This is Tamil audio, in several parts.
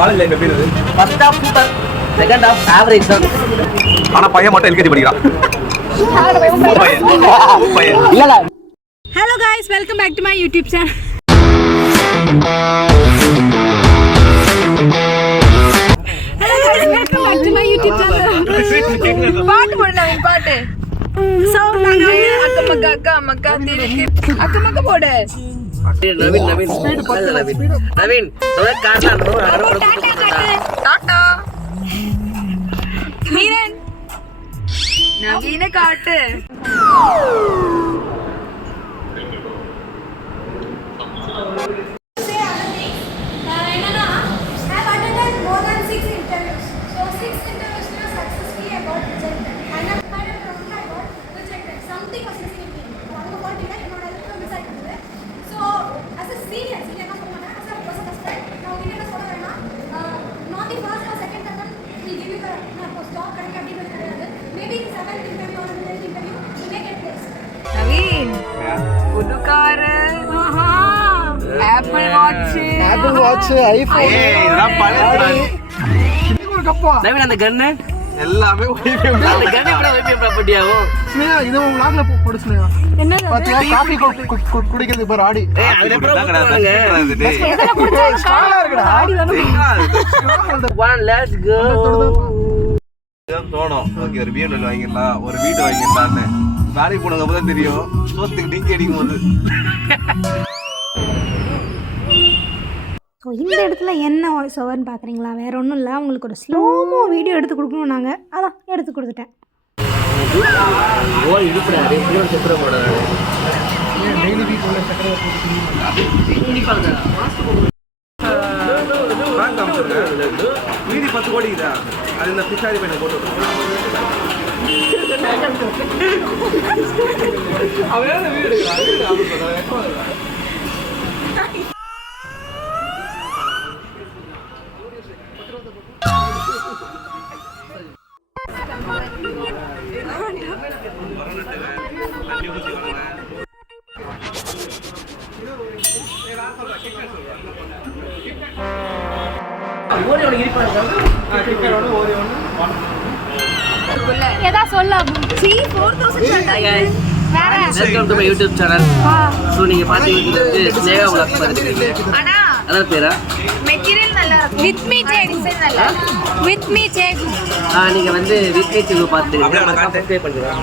காலேஜ் லைஃப் எப்படி இருந்தது? First half super, second half average தான். ஆனா பையன் மட்டும் எல்கேஜி படிக்கிறான். இல்ல Hello guys, welcome back to my YouTube channel. Hello guys, welcome back to my YouTube channel. பாட்டு போடு நவீன், பாட்டு. So நாங்க அக்கா மக்கா திருக்கி அக்கா போடு. நவீன் டாடா மீரன் நவீன காட்டு. நவீன் புது கார், ஆப்பிள் வாட்ச், ஐபோன். இதெல்லாம் பழைய நவீன் அந்த கன்னு எல்லாமே அந்த கன்னு எப்படி வைப்பியம் ப்ராப்பர்ட்டியாகும்? ஸ்னேகா இது உங்க vlogல போடு ஸ்னேகா. என்னது பாத்தியா காபி குடிக்கிறது பாரு ஆடி. அதுல எப்படி போடுறாங்க? ஸ்ட்ராங்கா இருக்குடா. One, let's go. தோணும். ஓகே ஒரு BMW வாங்கிடலாம், ஒரு வீடு வாங்கிடலாம்னு. வேலைக்கு போனதுக்கு அப்புறம் தான் தெரியும் சோத்துக்கு டிங்கி அடிக்கும் போது. ஸோ இந்த இடத்துல என்ன வாய்ஸ் ஓவர்னு பார்க்குறீங்களா? வேறு ஒன்றும் இல்லை, உங்களுக்கு ஒரு ஸ்லோமோ வீடியோ எடுத்து கொடுக்கணும். நாங்கள் அதான் எடுத்து கொடுத்துட்டேன். ஓ இடுப்புடாரு இப்படி செப்பர போடாரு. டெய்லி வீக் உள்ள சக்கரை மீதி 10 கோடி இதா அது இந்த பிச்சாரி பையனை போட்டு அவன் வீடு ஏதா சொல்ல சி 4000 வேற welcome to my YouTube channel. So நீங்கள் பார்த்துக்கிட்டு வந்து ஸ்னேகா vlog பாருங்க. ஆனா அதான் பேரா? மெட்டீரியல் நல்லா இருக்கு. வித் மீ சேக் நல்லா வித் மீ சேக். நீங்கள் வந்து வீட்டு பார்த்து அப்படியே அவனை காட்டு. பே பண்ணுறேன்.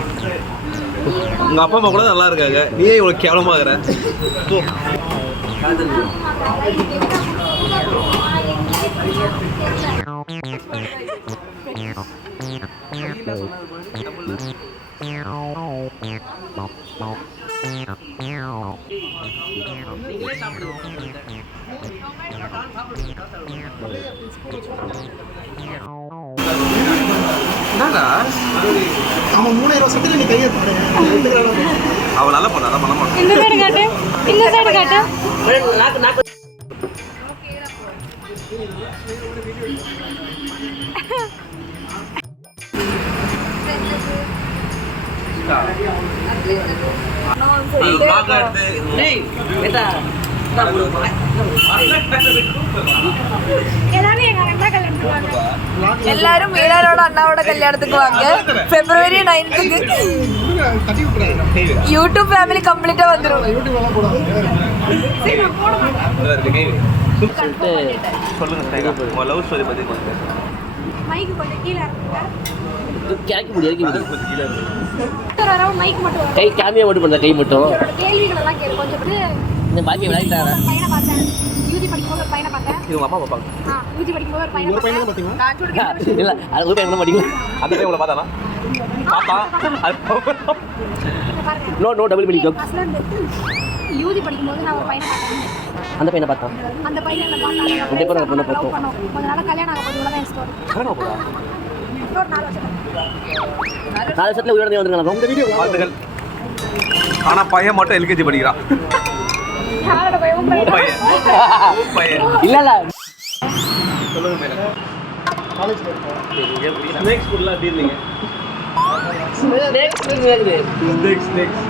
உங்க அப்பா அம்மா கூட நல்லா இருக்காங்க, நீயே இவ்வளவு கேவலமா இருக்கிற. அவன் 3000 சட்டில நீ கையை பாரு. அவன் நல்லா பண்ண பண்ண மாட்டான். இந்த சைடு காட்டு, இந்த சைடு காட்டு. எல்லாரும் மீனாரோட அண்ணாவோட கல்யாணத்துக்கு வாங்க. February 9th தட்டி விட்டுறாங்க. யூடியூப் ஃபேமிலி கம்ப்ளீட்டா வந்துரும். யூடியூப் எல்லாம் போடாது. சொல்லுங்க ஸ்னேகா, உங்க லவ் ஸ்டோரி பத்தி கொஞ்சம் மைக் கொஞ்சம் கீழ இருக்குங்க. கேட்க முடியாது கொஞ்சம் கீழே இருக்கு. அரௌண்ட் மைக் மட்டும் வரும். கை கேமியா மட்டும் பண்ணுற கை மட்டும். கேள்விகள் எல்லாம் கேளு. கொஞ்சம் விட்டு. இந்த பாக்கி விளையாட்டாரா? பையனை பார்த்தேன். யூஜி படிக்கும்போது ஒரு பையனை பார்த்தேன். இது உங்க அம்மா பாப்பாங்க. யூஜி படிக்கும்போது ஒரு பையனை பையனை பார்த்தேன். பாத்தீங்களா? காஞ்சு கொடுக்க இல்லை அது ஒரு பையன் மாட்டீங்களா? அந்த டைம் உங்களை பார்த்தானா? பாப்பா no no double meaning joke. ஃபர்ஸ்ட்ல இருந்து யூஜி படிக்கும்போது நான் ஒரு பையனை பார்த்தேன். அந்த பையனை பார்த்தான். அந்த பையனை நான் பார்த்தேன். ரெண்டு பேரும் பொண்ணை பார்த்தோம். கொஞ்ச நாள் கல்யாணம் ஆக போது இவ்வளவுதான் ஸ்டோரி. கல்யாணம் போதா? இன்னொரு 4 வருஷம். 4 வருஷத்துல உயிரோட வந்துருக்கலாம். இந்த வீடியோ வாழ்த்துக்கள். ஆனா பையன் மட்டும் எல்கேஜி படிக்கிறான். யாரோட பையன்? பையன் இல்ல இல்ல சொல்லுங்க மேடம். காலேஜ்ல இருக்கோம். ஸ்னேக்ஸ் ஃபுல்லா தீர்ந்தீங்க. ஸ்னேக்ஸ் ஸ்னேக்ஸ்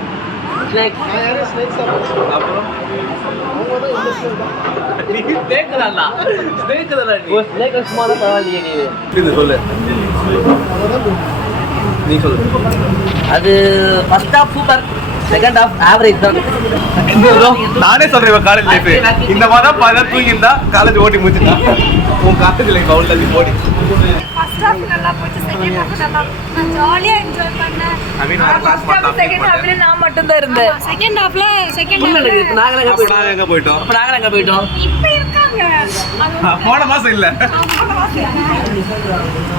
ஸ்னேக் நான் யாரும் ஸ்னேக் சாப்பிடுறேன். அப்புறம் அவங்க தான் இந்த ஸ்னேக் தான். நீ ஸ்னேக் தானா ஸ்னேக் தானா ஒரு ஸ்னேக் சும்மா தான் பரவாயில்லையே நீ இது சொல்லு நீ சொல்லு அது first half super second half average தான் நானே சொல்றேன் காலேஜ் லைஃப் இந்த மாதிரி தான் தூங்கியிருந்தா காலேஜ் ஓட்டி முடிச்சுட்டா உன் காலேஜ் லைஃப் அவ்வளோ தள்ளி போடி ஃபர்ஸ்ட் ஹாஃப் நல்லா போச்சு செகண்ட் ஹாஃப் நல்லா நான் ஜாலியா என்ஜாய் பண்ணேன் ஐ மீன் நான் கிளாஸ் ஃபர்ஸ்ட் ஹாஃப் செகண்ட் ஹாஃப்ல நான் மட்டும் தான் இருந்தேன் செகண்ட் ஹாஃப்ல நாங்கள் எங்கே போயிட்டோம் எங்க போயிட்டோம் அப்போ நாங்கள் எங்கே போயிட்டோம் இப்ப இருக்காங்க போன மாசம் இல்ல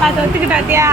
அது ஒத்துக்கிட்டாத்தியா